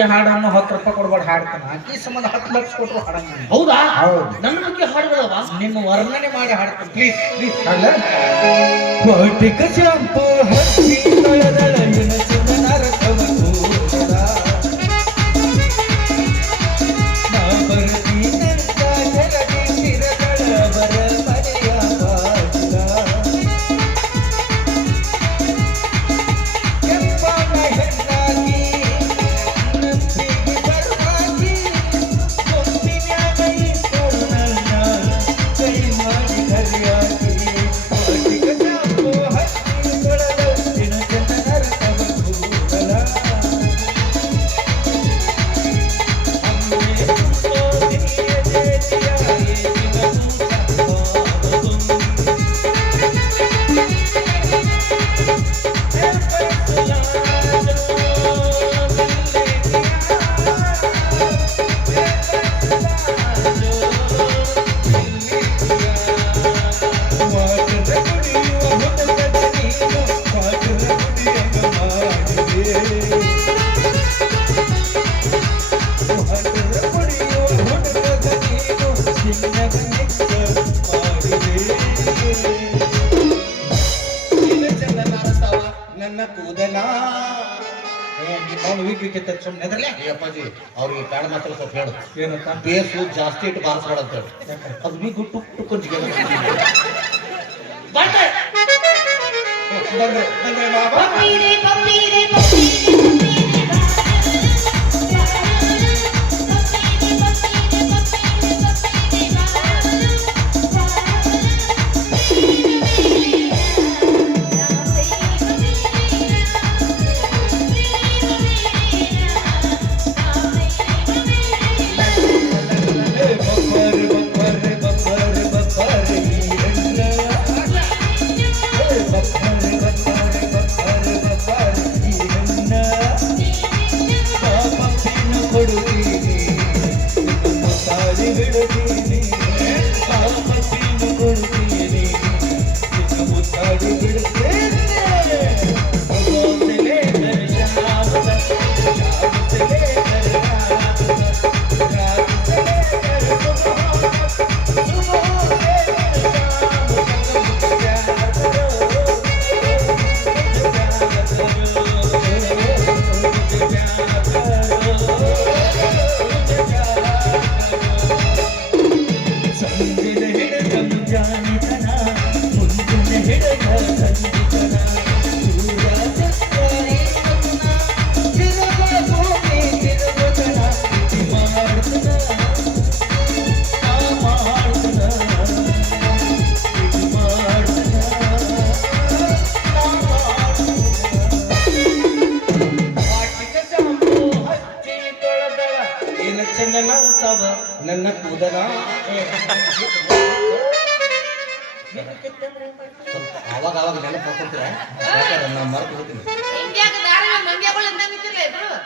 ಹಾಡನ್ನು ಹತ್ತು ರೂಪಾಯಿ ಕೊಡ್ಬೇಡ ಹಾಡ್ತಾನ. ಆಕಿ ಸಂಬಂಧ ಹತ್ತು ಲಕ್ಷ ಕೊಟ್ಟರು ಹಾಡಂಗ ಹೌದಾ? ಹೌದು. ನನ್ನ ಬಗ್ಗೆ ಹಾಡುಗಳವ? ನಿಮ್ಮ ವರ್ಣನೆ ಮಾಡಿ ಹಾಡ್ತಾನೆ. Please please. ಅಲ್ಲ ಶಾಂಪು ವೀಕ್ ಸುಮ್ಮನೆ ಎದ್ರಲ್ಲ ಏ ಅಪ್ಪಾಜಿ ಅವ್ರಿಗೆ ಕಾಡ ಮಾತ್ರ ಸ್ವಲ್ಪ ಹೇಳು. ಏನಂತ? ಬೇಸು ಜಾಸ್ತಿ ಇಟ್ಟು ಬಾರಿಸ್ಬೇಡ ಅಂತ ಹೇಳಿ. ಅದು ಬೀ ಗುಟ್ಟು ಟುಕ್ ಜಿಗಿಯೋದು. ಬಂದ್ರೆ ಬಂದ್ರೆ ಬಾಬಾ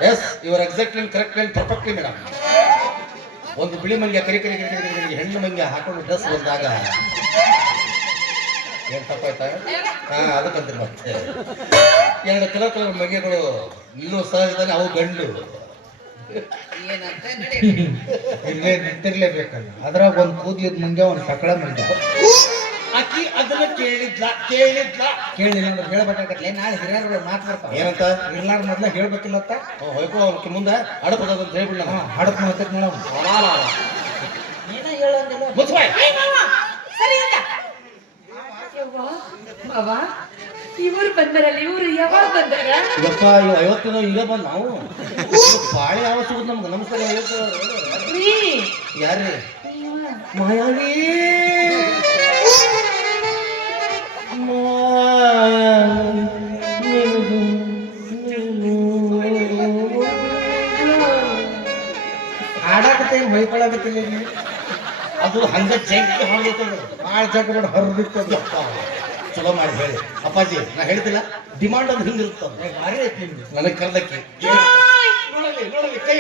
yes your exactly correct and perfectly madam ಒಂದು ಬಿಳಿ ಮಂಗ್ಯ ಕರಿ ಕರಿ ಕರಿ ಕರಿ ಕರಿ ಹೆಣ್ಣು ಮಂಗ್ಯ ಹಾಕೊಂಡು ಡ್ರೆಸ್ ಬಂದಾಗ ಏನ್ ತಪ್ಪಾಯ್ತಾ? ಹಾ ಅದಕ್ಕಂತೀರಿ ಮತ್ತೆ. ಎರಡು ಕಲರ್ ಕಲರ್ ಮಂಗ್ಯಗಳು ಇನ್ನೂ ಸಹಜದಾನೆ ಅವು ಗಂಡು. ಇಲ್ಲೇ ನಿಂತಿರ್ಲೇಬೇಕಲ್ಲ. ಅದ್ರಾಗ ಒಂದು ಕೂದ್ಲಿದ್ ಮಂಗ್ಯ ಒಂದು ಸಕಳ ಮಂಗ್ಯ. ಆಕಿ ಅದನ್ನ ಕೇಳಿದ್ಲ ಕೇಳಿದ್ಲ. ಕೇಳಿಲ್ಲ ಅಂದ್ರೆ ಹೇಳ್ಬೇಕಾಗತ್ತೆ ನಾಳೆ ಹಿರಿಯರು ಮಾತು ಬರ್ತಾವ. ಏನಂತ? ಇರ್ಲಾರ ಮೊದ್ಲ ಹೇಳ್ಬೇಕಿಲ್ಲತ್ತ ಹೋಯ್ಕೋ ಅವ್ಕೆ ಮುಂದೆ ಅಡಪದ ಅಂತ ಹೇಳ್ಬಿಡ ಹಾ ಹಡಕ್ ಮಾಡ್ತೈತಿ ನೋಡಮ್ ಏನ ಹೇಳಂಗಿಲ್ಲ. ಮುಚ್ಚಾಯ್ ಇವರು ಬಂದರಲ್ಲ ಇವರು ಯಾವಾಗ ಬಂದಾರ? ಇವಪ್ಪ ಇವ ಐವತ್ತಿನ ಈಗ ಬಂದ್ ನಾವು. ಬಾಳೆ ಯಾವ ಸಿಗುದು ನಮ್ಗೆ? ನಮಸ್ಕಾರ ಐವತ್ತು ಯಾರ್ರಿ. ಮಾಯಾವಿ. ಆಡಾಕತ್ತೇನ್ ನೀವು? ಅದು ಹಂಗ ಜಗ್ಗಿ ಹಾಗೈತದ ಭಾಳ ಜಗಳ ಹರಿದಿತ್ತದ ಚಲೋ ಮಾಡಿ ಹೇಳಿ. ಅಪ್ಪಾಜಿ ನಾ ಹೇಳ್ತಿಲ್ಲ ಡಿಮಾಂಡ್ ಅದು ಐತಿ ನನಗೆ ಕರ್ದಕ್ಕೆ. ನೋಡಲಿ ಕೈ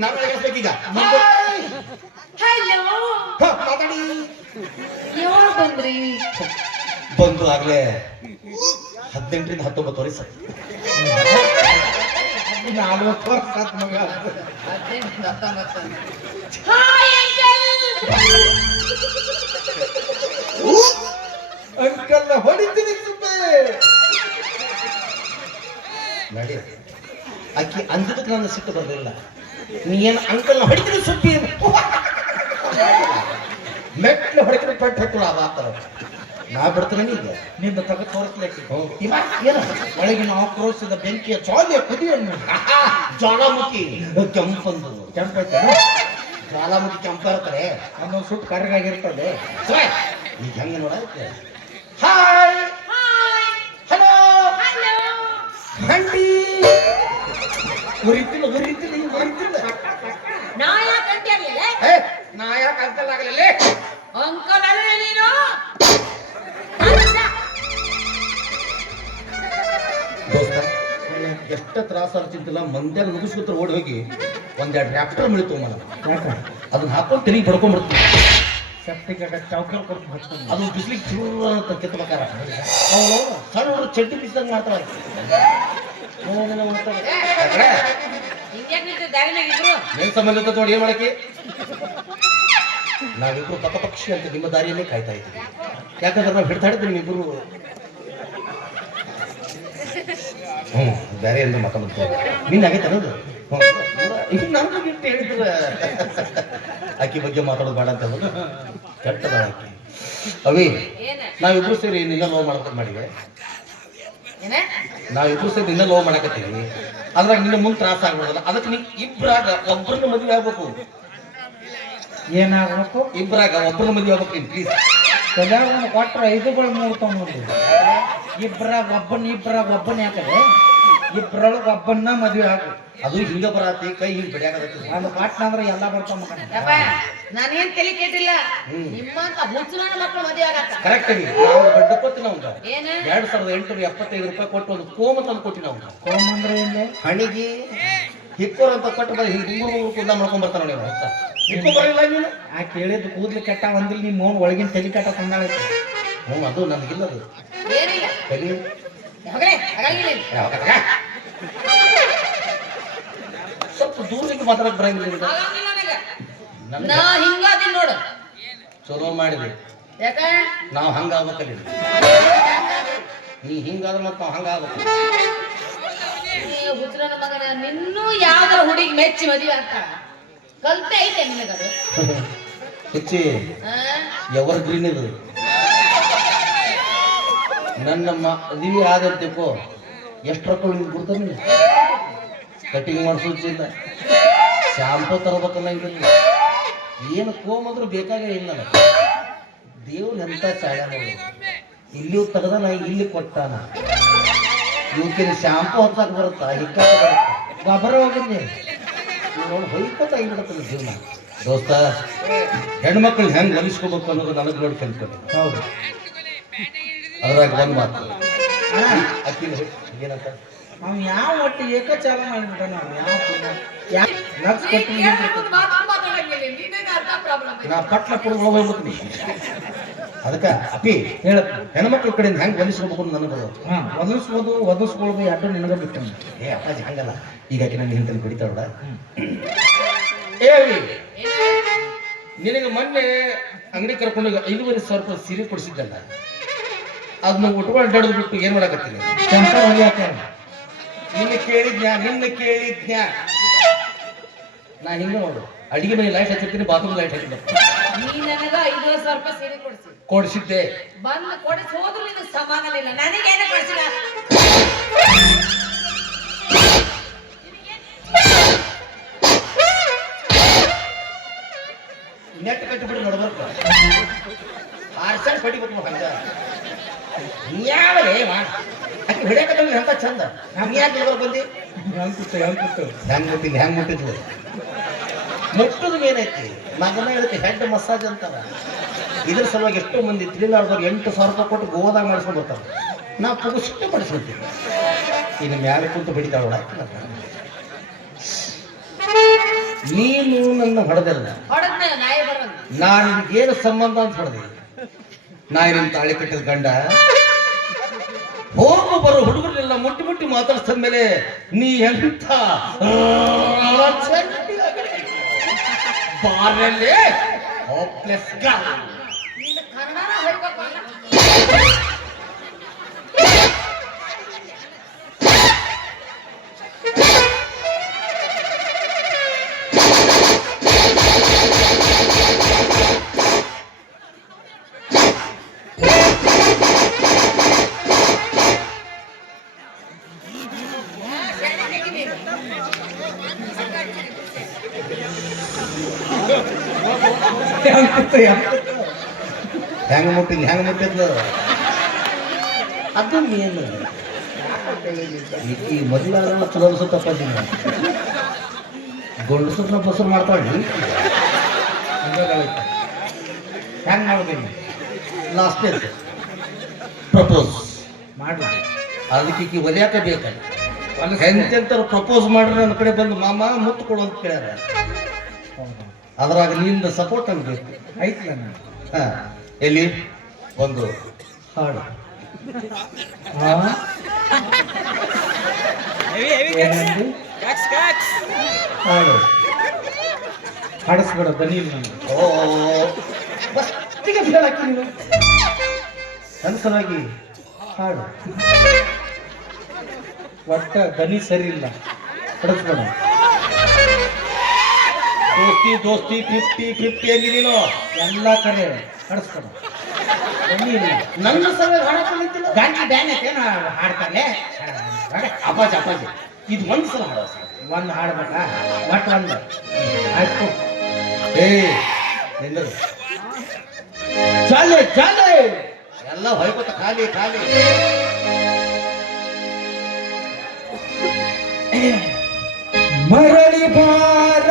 ನಾನು ಎಳಗಡಿಸ್ಬೇಕೀಗ ಹಲೋ. ಹ, ಮಾತಾಡಿ. ಯಾವಾಗ ಬಂದ್ರಿ? ಬಂದು ಆಗ್ಲೇ ಹದಿನೆಂಟರಿಂದ ಹತ್ತೊಂಬತ್ತು ವರ್ಷ ನಲ್ವತ್ತು ವರ್ಷ ಆತ್ ಮಗ. ಅಂಕಲ್ ಅಂಕಲ್ ಹೊಡಿತೀನಿ ಸುಬ್ಬೆ. ನಡಿ. ಅಕ್ಕಿ ಅಂದಿದ್ದಕ್ಕೆ ನನ್ನ ಸಿಟ್ಟು ಬರಲಿಲ್ಲ ನೀ ಏನು ಅಂಕಲ್ನ ಹೊಡಿತೀನಿ ಸುದ್ದಿ ಮೆಟ್ಲು ಹೊಡಿತೀನಿ ಪೆಟ್ಟು ಮಾತಾಡ ನಾ ಬರ್ತೀನಿ ಈಗ ನಿಂದ ತಗ ತೋರಿಸ್ಲಿಕ್ಕೆ. ಒಳಗೆ ನಾವು ಏನು? ಒಳಗಿನ ಆಕ್ರೋಶದ ಬೆಂಕಿಯ ಚಾಲಿಯ ಕುದಿಯನ್ನು ಜ್ವಾಲಾಮುಖಿ. ಕೆಂಪಂದು. ಕೆಂಪೈತೆ ಜ್ವಾಲಾಮುಖಿ ಕೆಂಪ ಇರ್ತಾರೆ ಒಂದೊಂದು ಸುಟ್ಟು ಕರ್ಗಾಗಿರ್ತದೆ. ಸರಿ, ಈಗ ಹೆಂಗ ನೋಡೈತೆ ಹಾಯ್ ಹಾಯ್! ಹಲೋ! ಹಂಡಿ! ಉರಿತಿಲ್ಲ ಉರಿತಿಲ್ಲ ಈಗ ಉರಿತಿಲ್ಲ ನಾ ಯಾಕೆ ನಾ ಯಾಕೆ ಅಂಕಲ್ ಅಲ್ಲ ನೀನು? ಎಷ್ಟ ತ್ರಾಸ ಆಗ್ತಿದ್ದಿಲ್ಲ ಮಂದ್ಯಾಗ ಮುಗಿಸ್ಕೊತ್ರ ಓಡಿ ಹೋಗಿ ಒಂದೆರಡು ರ್ಯಾಪ್ಟರ್ ಮಿಳಿತು ಮನ ಅದನ್ನ ಹಾಕೊಂಡು ತಿರುಗಿ ಬಡ್ಕೊಂಡ್ಬಿಡ್ತೀವಿ ಸೆಪ್ಟಿಕ್ ಚೌಕಲ್ ಕೊಟ್ಟು ಹಚ್ಕೊಂಡು ಅದು ಬಿಸಿಲಿಗೆ ಚೂರು ಅಂತ ಕೆತ್ತಬೇಕಾರ. ಅವನು ಸಣ್ಣ ಚಡ್ಡಿ ಬಿಸಿದಂಗೆ ಮಾಡ್ತಾರೆ. ಮೇಲ್ ಸಂಬಂಧಿತ ನೋಡಿ ಏನ್ ಮಾಡಕ್ಕೆ? ನಾವಿಬ್ರು ಪಕ್ಕ ಪಕ್ಷಿ ಅಂತ ನಿಮ್ಮ ದಾರಿಯಲ್ಲೇ ಕಾಯ್ತಾ ಇದ್ದೀವಿ. ಯಾಕಂದ್ರೆ ನಾವು ಹಿಡ್ತಾಡಿದ್ವಿ ನಿಮ್ಮಿಬ್ರು. ಹ್ಞೂ ಬೇರೆ ಎಂದು ಮಾತಾಡುತ್ತೆ ನಿನ್ನ ಆಗೈತೆ ಅನ್ನೋದು ಈಗ ನನ್ನ ಬಗ್ಗೆ ಇಟ್ಟು ಹೇಳಿದ್ರ. ಆಕಿ ಬಗ್ಗೆ ಮಾತಾಡೋದು ಬೇಡ ಅಂತ ಹೇಳೋದು ಕೆಟ್ಟದ ಆಕಿ. ಅವಿ ಏನ ನಾವಿಬ್ರು ಸೇರಿ ನಿನ್ನ ಲೋ ಮಾಡ್ಕೊಂಡು ಮಾಡಿವೆ ಏನ? ನಾವಿಬ್ರು ಸೇರಿ ನಿನ್ನ ಲೋ ಮಾಡಕತ್ತೀವಿ. ಅದ್ರಾಗ ನಿನ್ನ ಮುಂದೆ ತ್ರಾಸ ಆಗ್ಬಿಡೋದಲ್ಲ. ಅದಕ್ಕೆ ನೀ ಇಬ್ಬರಾಗ ಒಬ್ಬರನ್ನ ಮದುವೆ ಆಗ್ಬೇಕು. ಏನಾಗಬೇಕು? ಇಬ್ರಾಗ ಒಬ್ಬರನ್ನ ಮದುವೆ ಆಗ್ಬೇಕು ನೀನು ಪ್ಲೀಸ್ ಕೊಟ್ಟರೆ ಐದು ಕೊಟ್ರ ಐದುಗಳು ಮೂಡ್ತಾವ ನೋಡಿ. ಇಬ್ಬರಾಗ ಒಬ್ಬನ ಇಬ್ಬರ ಒಬ್ಬನ ಯಾಕಡೆ ಇಬ್ಬರೊಳಗೆ ಒಬ್ಬನ್ನ ಮದ್ವೆ ಆಗು. ಅದು ಹಿಂಗ ಬರತಿ ಕೈ ಹಿಂಗ್ ಬಿಡ್ಯಾಕತ್ತಿ. ಒಂದು ಪಾಟ್ನ ಅಂದ್ರೆ ಎಲ್ಲ ಬರ್ತಾವ ಮಕ್ಕಳ ಯಪ್ಪ ನಾನೇನ್ ತಲೆ ಕೆಟ್ಟಿಲ್ಲ? ಹ್ಮ್. ನಿಮ್ಮಂತ ಹುಚ್ಚುನ ಮಕ್ಕಳು ಮದುವೆ ಆಗತ್ತ. ಕರೆಕ್ಟ್ ಆಗಿ. ನಾವು ದೊಡ್ಡ ನಾವು ಏನ? ಎರಡ್ ಸಾವಿರದ ಎಂಟುನೂರ ಎಪ್ಪತ್ತೈದು ರೂಪಾಯಿ ಕೊಟ್ಟು ಒಂದು ಕೋಮ ತಂದು ಕೊಟ್ಟಿ ಕೋಮ ಕೋಮ್ ಅಂದ್ರೆ ಏನ್ಲೆ? ಹಣಿಗೆ ಹಿಕ್ಕೋರ್ ಅಂತ ಕೊಟ್ಟು ಬರೀ ಹಿಂಗ್ ಗುಂಗುರು ಕುಂದ ಮಾಡ್ಕೊಂಡ್ ಬರ್ತಾನ ನೀವು ಹಿಕ್ಕೋ ಬರಲಿಲ್ಲ ನೀನು ಆ ಕೇಳಿದ್ ಕೂದ್ಲು ಕೆಟ್ಟ ಒಂದಿಲ್ಲ ನಿಮ್ಮ ಒಳಗಿನ ತಲೆ ಕೆಟ್ಟ ತಂದಾಳ ಹ್ಞೂ ಅದು ನನಗಿಲ್ಲ ಅದು ಏನಿಲ್ಲ. ಮಗಳೇ ಹಾಗಾಗಿಲ್ಲ? ಸ್ವಲ್ಪ ದೂರಕ್ಕೆ ಮಾತಾಡಕ್ ಬರಂಗಿಲ್ಲ ನಿನಗೆ. ಹಾಗಾಗಿಲ್ಲ ನನಗ. ನಾ ಹಿಂಗಾದಿನ್ ನೋಡು. ಚಲೋ ಮಾಡಿದೆ. ಯಾಕ? ನಾವು ಹಂಗ ಆಗ್ಬೇಕಲ್ಲಿ. ನೀ ಹಿಂಗಾದ್ರೆ ಮತ್ತೆ ನಾವು ಹಂಗ ಆಗ್ಬೇಕು ಹುಚ್ಚುನ ಮಗನ ನಿನ್ನೂ ಯಾವ್ದಾರ ಹುಡುಗಿ ಮೆಚ್ಚಿ ಮದುವೆ ಅಂತ ಕಲ್ತೆ ಐತೆ ನಿನಗದು. ಹೆಚ್ಚಿ? ಎವರ್ ಗ್ರೀನ್ ಇದು. ನನ್ನ ಮದುವೆ ಆಗಂತಕ್ಕೋ ಎಷ್ಟು ರೊಕ್ಕ ಕಟಿಂಗ್ ನೀವು ಕಟಿಂಗ್ ಮಾಡಿಸೋಚಿಲ್ಲ ಶಾಂಪು ತರ್ಬೇಕನ್ನಂಗಿಲ್ಲ ಏನು ಕೋಮಂದ್ರು ಬೇಕಾಗೇ ಇಲ್ಲ ದೇವ್ರು ಎಂತ ಚಾಯ ನೋಡಿ. ಇಲ್ಲಿಯೂ ಇಲ್ಲಿ ಕೊಟ್ಟಾನ. ಇವಕ್ಕಿನ ಶಾಂಪು ಹೊತ್ತಾಕ ಬರುತ್ತಾ? ಹಿಕ್ಕ ಬರುತ್ತಾ? ಹೋಗಿದ್ದೆ ನೋಡಿ, ಹೊಯ್ಕೋತ ಆಗಿಬಿಡುತ್ತಲ್ಲ ಜೀವನ. ದೋಸ್ತ, ಹೆಣ್ಮಕ್ಳು ಹೆಂಗ್ ಹೊಲಿಸ್ಕೋಬೇಕು ಅನ್ನೋದು ನನಗೆ ನೋಡಿ ಕಲ್ತ್ಕೊಂಡು ಹೌದು. ಅದ್ರಾಗ ಬಂದ್ ಮಾತು. ಏನಂತ? ಅವ್ ಯಾವ ಒಟ್ಟು ಏಕಚಾರ ಮಾಡಿಬಿಟ್ಟ ನಾವು ಯಾವ ಯಾವ ಲಕ್ಷ ಕೊಟ್ಟು ನಾ ಪಟ್ಲ ಹೋಗ್ಬಿಡ್ತೀನಿ ಅದಕ್ಕ ಅಪಿ ಹೇಳ. ಹೆಣ್ಮಕ್ಳ ಕಡೆಯಿಂದ ಹೆಂಗ್ ಹೊಲಿಸ್ಕೋಬೇಕು ನನಗ ಒದರ್ಸ್ಬೋದು ಒದರ್ಸ್ಕೊಳ್ಬೋದು ಎರಡು ನಿನಗ ಬಿಟ್ಟು ಏ ಅಪ್ಪಾಜಿ ಹಂಗಲ್ಲ. ಈಗ ಆಕಿ ನನ್ನ ಹಿಂತಲ್ಲಿ ಬಿಡಿತಾವಡ ಏ. ನಿನಗೆ ಮೊನ್ನೆ ಅಂಗಡಿ ಕರ್ಕೊಂಡೋಗಿ ಐದುವರೆ ಸಾವಿರ ರೂಪಾಯಿ ಸೀರೆ ಕೊಡಿಸಿದ್ದಲ್ಲ. ಅದನ್ನ ಉಟ್ಕೊಂಡು ಅಡ್ಡಾಡೋದು ಬಿಟ್ಟು ಏನ್ ಮಾಡಕತ್ತೀನಿ? ನಿನ್ನ ಕೇಳಿದ್ನ್ಯಾ ನಿನ್ನ ಕೇಳಿದ್ನ್ಯಾ ನಾ ಹಿಂಗ ನೋಡು ಅಡಿಗೆ ಮನೆ ಲೈಟ್ ಹಚ್ಚಿರ್ತೀನಿ ಬಾತ್ರೂಮ್ ಲೈಟ್ ಹಚ್ಚಿ ನೀ ನನಗ ಐದು ಸಾವಿರ ರೂಪಾಯಿ ಸೇರಿ ಕೊಡ್ಸಿ. ಕೊಡಿಸಿದ್ದೆ. ಬಂದು ಕೊಡಿಸಿ ಹೋದ್ರು ನಿನಗೆ ಸಮಾಧಾನ ಇಲ್ಲ. ನನಗೇನು ಕೊಡ್ಸಿಲ್ಲ? ನೆಟ್ ಕಟ್ಟಿಬಿಟ್ಟು ನಡ್ಬರ್ಕ. ಆರ್ಸಲ್ ಪಡಿಬೇಕು ಹಂಗ. ಮಾ ಆಕಿ ಹಿಡಿಯಕತ್ತಲ್ಲ ಎಂತ ಚಂದ? ನಮ್ಗೆ ಯಾಕೆ ಬಂದಿ? ಹೆಂಗ್ ಮುಟ್ಟಿದ್ವಿ ಹೆಂಗ್ ಮುಟ್ಟಿದ್ವಿ ಮುಟ್ಟುದು ಏನೈತಿ ಮಗನ ಇದಕ್ಕೆ ಹೆಡ್ ಮಸಾಜ್ ಅಂತಾರ. ಇದ್ರ ಸಲುವಾಗಿ ಎಷ್ಟು ಮಂದಿ ತಿಳಿಲಾರ್ದವ್ರು ಎಂಟು ಸಾವಿರ ರೂಪಾಯಿ ಕೊಟ್ಟು ಗೋದಾಗ ಮಾಡಿಸ್ಕೊಂಡು ಬರ್ತಾರೆ. ನಾ ಪುಗುಷ್ಟು ಮಾಡಿಸ್ಬಿಡ್ತೀವಿ ಇನ್ನು ಮ್ಯಾಲೆ ಕುಂತು ಬಿಡಿತಾವಳ ನೀನು ನನ್ನ ಹೊಡೆದಲ್ಲ. ನಾನು ಏನು ಸಂಬಂಧ ಅಂತ ಹೊಡೆದೆ? ನಾ ತಾಳಿ ಕಟ್ಟಿದ ಗಂಡ. ಹೋಗು ಬರೋ ಹುಡುಗರನ್ನೆಲ್ಲ ಮುಟ್ಟಿ ಮುಟ್ಟಿ ಮಾತಾಡ್ಸ್ದ ಮೇಲೆ ನೀ ಎಂತ ಬಾರಲ್ಲಿ ಹೋಪ್ಲೆಸ್ ಹೆಂಗ ಮುಟ್ಟಿದ್ ಹೆಂಗ ಮುಟ್ಟಿದ್ಲು? ಅದು ಏನು ಈ- ಮೊದಲಾದ ಚಲೋ ಸುತ್ತಪ್ಪ ಗಂಡಸತ್ರ ಬಸರು ಮಾಡ್ತಾಳಿ. ಹೆಂಗ್ ಮಾಡ್ತೀನಿ ಲಾಸ್ಟ್ ಪ್ರಪೋಸ್ ಮಾಡಿ ಅದಕ್ಕೆ ಒಲಿಯಾಕ ಬೇಕಲ್ಲ ಎಂತೆಂತರು ಪ್ರಪೋಸ್ ಮಾಡ್ರೆ ನನ್ನ ಕಡೆ ಬಂದು ಮಾಮ ಮುತ್ತು ಕೊಡು ಅಂತ ಕೇಳ್ಯಾರ. ಅದ್ರಾಗ ನಿಂದ ಸಪೋರ್ಟ್ ಅನ್ಬೇಕು ಐತಿ ನಾನು. ಹಾ. ಎಲ್ಲಿ? ಒಂದು. ಹಾಡು. ಹಾಡು. ಹಾಡಿಸ್ಬೇಡ ಬನ್ನಿ ಇಲ್ಲಿ ನನಗೆ ಓ ಫಸ್ಟಿಗೆ ಫೇಲ್ ಹಾಕಿ ನೀನು. ನನ್ನ ಸಲುವಾಗಿ ಹಾಡು. ಒಟ್ಟ ದನಿ ಸರಿ ಇಲ್ಲ. ಹಾಡಿಸ್ಬೇಡ ದೋಸ್ತಿ ದೋಸ್ತಿ ಫಿಫ್ಟಿ ಫಿಫ್ಟಿ ಅಂದಿ ನೀನು. ಎಲ್ಲ ಬನ್ನಿ ಇಲ್ಲ. ನನ್ನ ಗಾಂಧಿ ಐತೇನು ಹಾಡ್ತಾರೆ ಅಪ್ಪಾಜಿ ಅಪ್ಪಾಜಿ ಇದು ಒಂದು ಸಲ ಹಾಡೋ ಒಂದು ಹಾಡ್ಬೇಕಾ ಒಟ್ಟು ಒಂದು. ಆಯ್ತು. ಏ ನಿಂದರು. ಚಾಲೆ ಚಾಲೆ. ಎಲ್ಲ ಹೊಯ್ಕೊತ ಖಾಲಿ ಖಾಲಿ. ಮರಳಿ ಬಾರ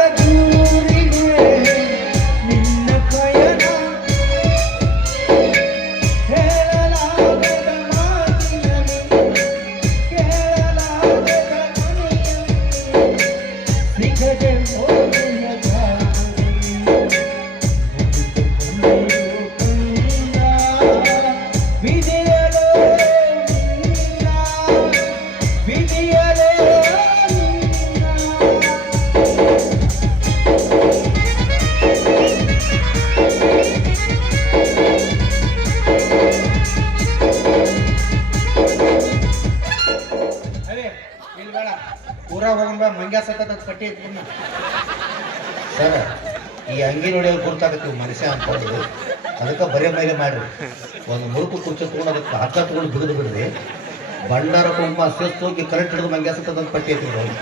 ಕುರ್ಚಿ ತಗೊಂಡು ಅದಕ್ಕೆ ಹಗ್ಗ ತಗೊಂಡು ಬಿಗಿದು ಬಿಡ್ರಿ. ಬಂಡಾರ ಕುಂಬ ಸುಸ್ತು ಹೋಗಿ ಕರೆಂಟ್ ಹಿಡಿದು ಮಂಗ್ಯಾಸ ಸತ್ತದ ಪಟ್ಟಿ ಐತಿ ನೋಡಿ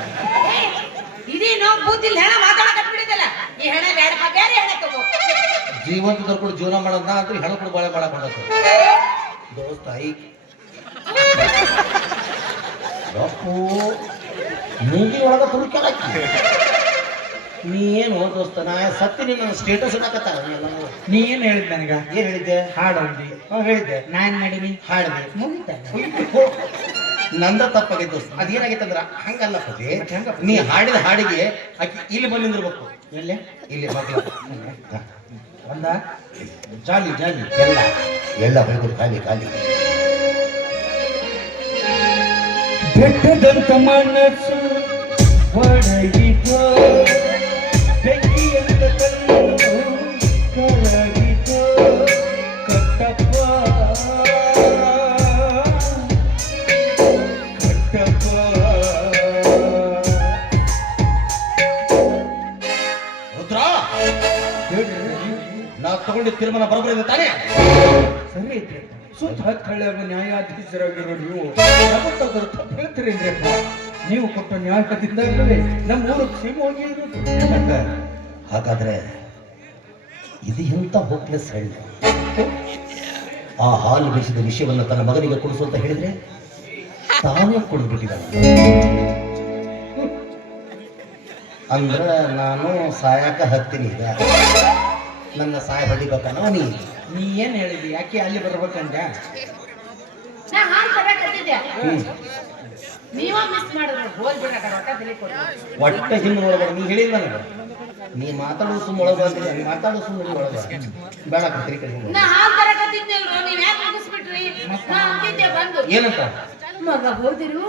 ಇದೇನೋ ಬೂದಿಲ್ ಹೆಣ ಮಾತಾಡಕ್ ಬಿಡಿದಲ್ಲ ಈ ಹೆಣ ಬೇಡಪ್ಪ ಬೇರೆ ಹೆಣ ತಗೋ. ಜೀವಂತ ಕೂಡ ಜೀವನ ಮಾಡೋದನ್ನ ಅಂದ್ರೆ ಹೆಣ ಕೂಡ ಬಾಳೆ ಬಾಳೆ ಬಂದದ್ದು ದೋಸ್ತ ಐ. ಅಪ್ಪು ಮೂಗಿ ಒಳಗ ತುರುಕ್ಯಾರ ನೀ ಏನು ದೋಸ್ತ ನಾ ಸತ್ತಿ ನಿನ್ನ ಸ್ಟೇಟಸ್ ಇಡಕತ್ತಾರ ನೀ ಏನ್ ಹೇಳಿದ್ ನನಗ? ಏನ್ ಹೇಳಿದ್ದೆ? ಹಾಡಿ ಹೇಳಿದ್ದೆ. ನಾನ್ ಮಾಡೀನಿ. ಹಾಡಿದೆ. ಮುಗಿತ ನಂದ ತಪ್ಪಾಗಿ ದೋಸ್ತ. ಅದೇನಾಗಿತ್ತಂದ್ರ ಹಂಗಲ್ಲ ಪತಿ. ನೀ ಹಾಡಿದ ಹಾಡಿಗೆ ಆಕಿ ಇಲ್ಲಿ ಬಂದಿರ್ಬೇಕು ಎಲ್ಲಿ? ಇಲ್ಲಿ ಒಂದ. ಜಾಲಿ ಜಾಲಿ. ಎಲ್ಲ. ಎಲ್ಲ ಬೆಳೆದ್ರು ಖಾಲಿ ಖಾಲಿ. ಬೆಟ್ಟದಂತ ಮನಸ್ಸು ಒಡಗಿತೋ ತೀರ್ಮಾನ ಬರೋಬರಿ ತಾನೇ? ಸರಿ ಐತ್ರಿ ಸುತ್ತ ಹತ್ತು ಹಳ್ಳಿಯಾಗ ನ್ಯಾಯಾಧೀಶರಾಗಿರೋ ನೀವು ಹೇಳ್ತೀರಿ ತಪ್ಪು ನೀವು ಕೊಟ್ಟ ನ್ಯಾಯದಿಂದಾಗಲೇ ನಮ್ಮ ಊರು ಕ್ಷೇಮ ಹೋಗಿ ಹಾಗಾದ್ರೆ ಇದು ಎಂತ ಹೋಪ್ಲೆಸ್ ಹೇಳಿ ಆ ಹಾಲು ಬೀಸಿದ ವಿಷಯವನ್ನು ತನ್ನ ಮಗನಿಗೆ ಕೊಡಿಸು ಅಂತ ಹೇಳಿದ್ರೆ ತಾನೇ ಕೊಡ್ಬಿಟ್ಟಿದ್ದಾನೆ. ಅಂದ್ರೆ ನಾನು ಸಾಯಕ ಹತ್ತಿನಿ ಈಗ. ನನ್ನ ಸಾಯ ಹೊಡಿಬೇಕನ್ನೋ ನೀ. ನೀ ಏನ್ ಹೇಳಿದಿ ಯಾಕೆ ಅಲ್ಲಿ ಬರ್ಬೇಕಂದ ನಾ ಹಾಲ್ ತರಕತ್ತಿದ್ದೆ ನೀವ ಮಿಸ್ ಮಾಡಿದ್ರು. ಹೋಲ್ ಬಿಡಕ ರೊಕ್ಕ ತಲೆ ಕೊಡಿ. ಒಟ್ಟ ಹಿಂದೆ ನೀ ಹೇಳಿಲ್ಲ ನನಗೆ. ನೀ ಮಾತಾಡೋ ಸುಮ್ಮ ಒಳಗ ನೀ ಮಾತಾಡೋ ಸುಮ್ಮ ಒಳಗ ಬೇಡ ಕತ್ರಿ ಕಡೆ ಹೋಗು. ನಾ ಹಾಲ್ ತರಕತ್ತಿದ್ನಲ್ರು ನೀವ್ ಯಾಕೆ ಮುಗಿಸ್ಬಿಟ್ರಿ? ನಾ ಅಂತಿದ್ದೆ ಬಂದು. ಏನಂತ? ಮಗ ಹೋದರು.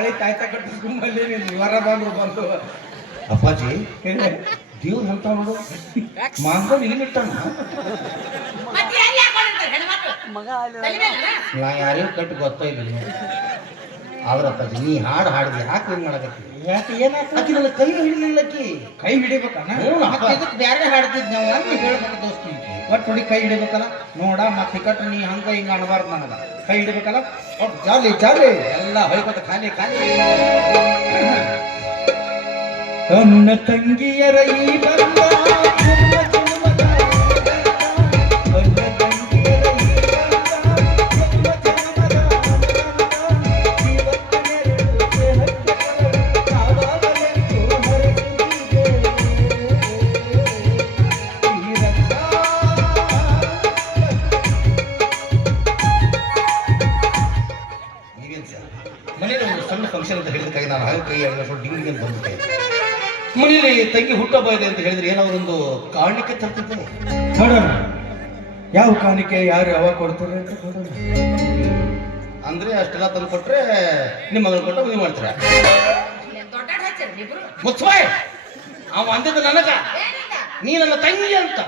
ನಾಳೆ ತಾಯ್ತ ಕಟ್ಟಿಸ್ಕೊಂಬಲ್ಲಿ ನೀನು ವಿವರ ಬಂದ್ರು ಬಂದು. ಅಪ್ಪಾಜಿ ದೇವ್ರು ಅಂತ ನೋಡು. ಮಾಂಸ ಮೇಲೆನಾ? ನಾ ಯಾರ್ಯಾರು ಕಟ್ಟು ಗೊತ್ತಾಯಿಲ್ಲ ಆದ್ರ ಅಪ್ಪಾಜಿ ನೀ ಹಾಡು ಹಾಡಿದೆ ಯಾಕೆ ಹಿಂಗ್ ಮಾಡಕತ್ತಿ? ಯಾಕೆ ಏನಾಕಿ ನನ್ನ ಕೈ ಹಿಡಿಲಿಲ್ಲಕ್ಕಿ ಕೈ ಹ್ಞೂ ಅಪ್ಪ. ಇದಕ್ಕೆ ಬೇರೆ ಹಾಡ್ತಿದ್ ನಾವು ಹೇಳ್ಬೇಕು ದೋಸ್ತಿ. ಒಟ್ಟು ನೋಡಿ ಕೈ ಹಿಡಿಬೇಕಲ್ಲ? ನೋಡ ಮತ್ತೆ ಟಿಕಟ್ ನೀ ಹಂಗ ಹಿಂಗ ಅನ್ಬಾರ್ದು ನನಗ. ಕೈ ಹಿಡಿಬೇಕಲ್ಲ? ಒಟ್ಟು ಜಾಲಿ ಜಾಲಿ. ಎಲ್ಲ ಹೊಯ್ಕೊತ ಖಾಲಿ ಖಾಲಿ. ತನ್ನ ತಂಗಿಯರ ಈ ಬಂದ ನಾನು ಹಾಗೆ ಕೈ ಎಳ್ಕೊಂಡು ಡಿಂಗ್ ಅಂತ ಬಂದ್ಬಿಟ್ಟೆ. ಮನೆಯಲ್ಲಿ ತಂಗಿ ಹುಟ್ಟಬ್ಬ ಇದೆ ಅಂತ ಹೇಳಿದ್ರೆ ಏನೋ ಒಂದು ಕಾರಣಕ್ಕೆ ತರ್ತಿದ್ದೆ. ನೋಡೋಣ. ಯಾವ ಕಾಣಿಕೆ ಯಾರು ಯಾವಾಗ ಕೊಡ್ತಾರೆ ಅಂತ ನೋಡೋಣ. ಅಂದ್ರೆ ಅಷ್ಟೆಲ್ಲ ತಂದು ಕೊಟ್ರೆ ನಿಮ್ಮ ಮಗಳು ಕೊಟ್ಟು ಮದುವೆ ಮಾಡ್ತಾರೆ? ಮುಚ್ಚಬಾಯ್ ಅವ ಅಂದದ್ದು ನನಗ. ಏನಿಲ್ಲ ನೀ ನನ್ನ ತಂಗಿ ಅಂತ.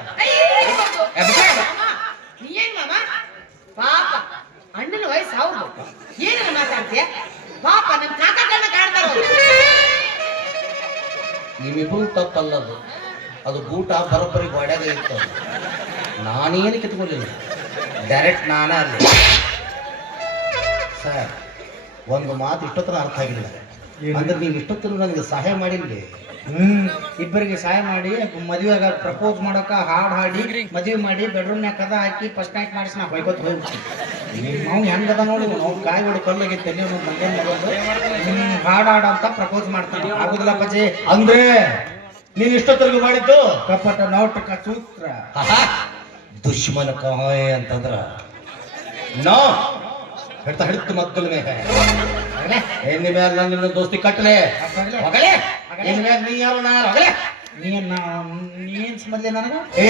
ಏನ್ ಪಾಪ ಅಣ್ಣನ ವಯಸ್ಸು ಹೌದು. ಏನನ್ನ ಮಾತಾಡ್ತೀಯ? ಪಾಪ ನಮ್ ನಿಮ್ಮಿಬ್ಬರು ತಪ್ಪಲ್ಲ ಅದು ಅದು ಗೂಟ ಬರೋಬ್ಬರಿ ಗೋಡ್ಯಾಗ ಇತ್ತು. ನಾನೇನು ಕಿತ್ಕೊಳ್ಳಿಲ್ಲ ಡೈರೆಕ್ಟ್ ನಾನೇ ಅಲ್ಲಿ. ಸರ್ ಒಂದು ಮಾತು ಇಷ್ಟೊತ್ತರ ಅರ್ಥ ಆಗಿಲ್ಲ. ಅಂದ್ರೆ ನೀವು ಇಷ್ಟೊತ್ತರ ನನಗೆ ಸಹಾಯ ಮಾಡಿಲ್ಲ ಹ್ಮ್. ಇಬ್ಬರಿಗೆ ಸಹಾಯ ಮಾಡಿ ಮದುವೆಗ ಪ್ರಪೋಸ್ ಮಾಡೋಕ ಹಾಡ್ ಹಾಡಿ ಮದುವೆ ಮಾಡಿ ಬೆಡ್ರೂಮ್ನ್ಯಾಗ ಕದ ಹಾಕಿ ಫಸ್ಟ್ ನೈಟ್ ಮಾಡಿಸಿ ನಾ ಹೊಯ್ಕೊತ ಹೋಗ್ಬಿಟ್ಟು ಅವ್ನು ಹೆಂಗದ ನೋಡಿ ಅವ್ನು ಕಾಯಿ ಹೊಡಿ ಕಲ್ಲಾಗೈತೆ ತಲೆ ಒಂದು ಮಂಗನ್ ಮಗಂದು ಹಾಡ್ ಹಾಡ್ ಅಂತ ಪ್ರಪೋಸ್ ಮಾಡ್ತಾನೆ. ಆಗುದಿಲ್ಲ ಪಜೆ ಅಂದ್ರೆ ನೀನು ಇಷ್ಟೊತ್ತರೆಗೂ ಮಾಡಿದ್ದು? ಕಪಟ ನಾಟಕ ಸೂತ್ರ. ದುಶ್ಮನ ಕಹಾಯ ಅಂತಂದ್ರ ನಾ ಹಿಡ್ತಾ ಹಿಡಿತು ಮಕ್ಕಳ ಮೇಲೆ. ಹೆಣ್ಣಿ ಮೇಲೆ ನಾನು ನಿನ್ನ ದೋಸ್ತಿ ಕಟ್ಟಲೆ? ಹೋಗಲೇ. ಹೆಣ್ಣಿ ಮೇಲೆ ನೀ ಯಾರು ನಾ ಹೋಗಲೇ? ನೀನ್ ನೀನ್ ಮೊದ್ಲೇ ನನಗ? ಏ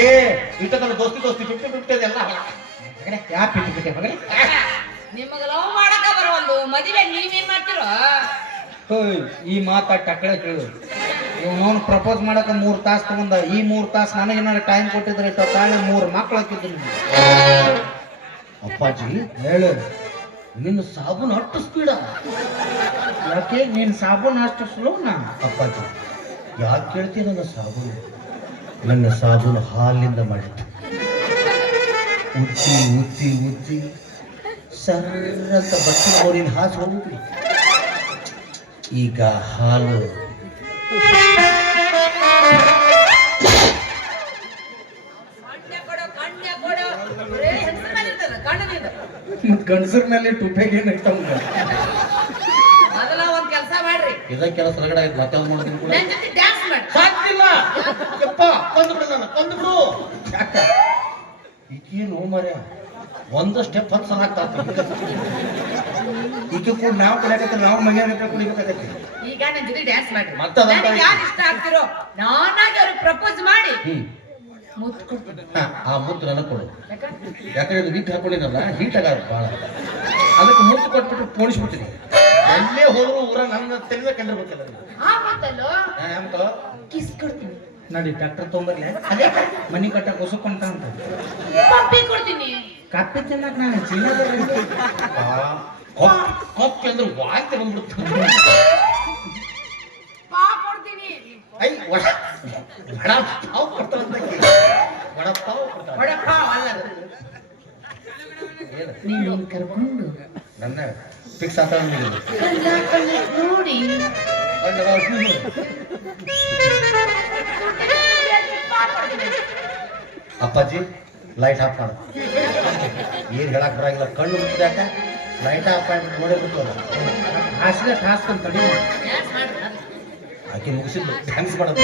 ಇಷ್ಟೊತ್ತಲ್ಲ ದೋಸ್ತಿ ದೋಸ್ತಿ ಬಿಟ್ಟು ಫಿಫ್ಟಿ ಅದೆಲ್ಲ ಯಾ ಪಿಟಿ ಪಿಟಿ ಮಗನೇ ನಿಮಗ ಲವ್ ಮಾಡಕ ಬರವಲ್ದು. ಮದುವೆ ನೀವೇನ್ ಮಾಡ್ತಿರೋ? ಹೋಯ್ ಈ ಮಾತಾ ಟಕ್ಕಳೆ ಕೇಳು. ಇವನವನು ಪ್ರಪೋಸ್ ಮಾಡಕ ಮೂರ್ ತಾಸ್ ತಗೊಂಡ ಈ ಮೂರ್ ತಾಸ್ ನನಗೇನಾರ ಟೈಮ್ ಕೊಟ್ಟಿದ್ರೆ ತಾಳೆ ಮೂರ್ ಮಕ್ಳು ಹಾಕಿದ್ರು ಅಪ್ಪಾಜಿ ಹೇಳು. ನಿನ್ನ ಸಾಬೂನ್ ಅಷ್ಟು ಸ್ಪೀಡ ಯಾಕೆ ನೀನು ಸಾಬೂನ್ ಅಷ್ಟು ಸ್ಲೋನಾ ಅಪ್ಪಾಜಿ, ಯಾಕೆ ಕೇಳ್ತೀನಿ ನನ್ನ ಸಾಬೂನು? ನನ್ನ ಸಾಬೂನು ಹಾಲಿಂದ ಮಾಡಿತ್ತು ಉಜ್ಜಿ ಉಜ್ಜಿ ಉಜ್ಜಿ ಸರ್ರಂತ ಬಟ್ಟೆ ಬೋರಿನ ಹಾಸು ಹೋಗಿದ್ವಿ ಈಗ ಹಾಲು. ಮತ್ ಗಂಡಸರ ಮೇಲೆ ಟುಪ್ಯಾಗ ಏನೈತವ ಮೊದಲ ಒಂದ್ ಕೆಲಸ ಮಾಡ್ರಿ. ಇದ ಕೆಲಸ ರಗಡ ಆಯ್ತು ಮತ್ತೆ ಯಾವ್ದು ಮಾಡೋದು ಕೂಡ ನನ್ ಜೊತೆ ಡ್ಯಾನ್ಸ್ ಮಾಡಿ. ಸಾಕಿಲ್ಲ ಯಪ್ಪ ಕೊಂದು ಬಿಡು ನಾನು ಕೊಂದು ಬಿಡು. ನೋ ಮರ್ಯ? ಒಂದು ಸ್ಟೆಪ್ ಹತ್ತು ಸಲ ಆಗ್ತಾ ಈಕೆ ಕೂಡ ನಾವು ಕುಡಿಯಕತ್ತ ನಾವು ಮನೆಯಾಗ ಕುಡಿಬೇಕಾಗತ್ತೆ ಈಗ ನನ್ ಜೊತೆ ಡ್ಯಾನ್ಸ್ ಮಾಡ್ರಿ. ಮತ್ತೆ ಯಾರು ಇಷ್ಟ ಆಗ್ತಿರೋ ನಾನಾಗಿ ಅವ್ರಿಗೆ ಪ್ರಪೋಸ್ ಮಾಡಿ. ಆ ಮುತ್ತು ನನಗೆ ಕೊಡು. ಯಾಕಂದ್ರೆ ಇದು ವಿಗ್ ಹಾಕೊಂಡಿನಲ್ಲ ಹೀಟ್ ಆಗ ಭಾಳ ಅದಕ್ಕೆ ಮುತ್ತು ಕೊಟ್ಬಿಟ್ಟು ಪೋಣಿಸ್ಬಿಡ್ತೀನಿ. ಎಲ್ಲೇ ಹೋದ್ರು ಊರ ನನ್ನ ತೆಗೆದ ಕಂಡ್ರೆ ಗೊತ್ತಿಲ್ಲ ನೋಡಿ ಟ್ರಾಕ್ಟರ್ ಕಿಸ್ ಕೊಡ್ತೀನಿ. ನೋಡಿ ಟ್ರ್ಯಾಕ್ಟರ್ ತೊಗೊಂಬರ್ಲೆ ಅದೇ ಮನಿ ಕಟ್ಟಕ್ ಹೊಸಕೊಂಡ ಅಂತ. ಪಪ್ಪಿ ಕೊಡ್ತೀನಿ. ಕಪ್ಪಿ ತಿನ್ನಕ್ ನಾನು ಚೀನಾದ ಕಾಪಿ ಅಂದ್ರೆ ವಾಯ್ತು ಬಂದ್ಬಿಡ್ತು. ಪಾ ಕೊಡ್ತೀನಿ. ಐ ವಡ ವಡ ಪಾವ್ ಕೊಡ್ತಾರಂತ ವಡ ಪಾವ್ ಕೊಡ್ತಾರೆ ವಡಪ್ಪ ಅಲ್ಲದು ಏನು ನೀನು ಕರ್ಕೊಂಡು ನನ್ನ ಫಿಕ್ಸ್ ಆತ ನೋಡಿ. ಅಪ್ಪಾಜಿ ಲೈಟ್ ಆಫ್ ಮಾಡ. ಏನು ಹೇಳಕ್ ಬರಂಗಿಲ್ಲ. ಕಣ್ಣು ಮುಚ್ಚಾಕ ಲೈಟ್ ಆಫ್ ಮಾಡ್ಬಿಟ್ಟು ನೋಡೇ ಬಿಟ್ಟು ಹಾಸಿಗೆ ಹಾಸ್ಕೊಂಡ್ ತಡಿ. ಹಾಕಿ ಆಕೆ ಮುಗಿಸಿದ್ದು ಡ್ಯಾನ್ಸ್ ಮಾಡೋದು.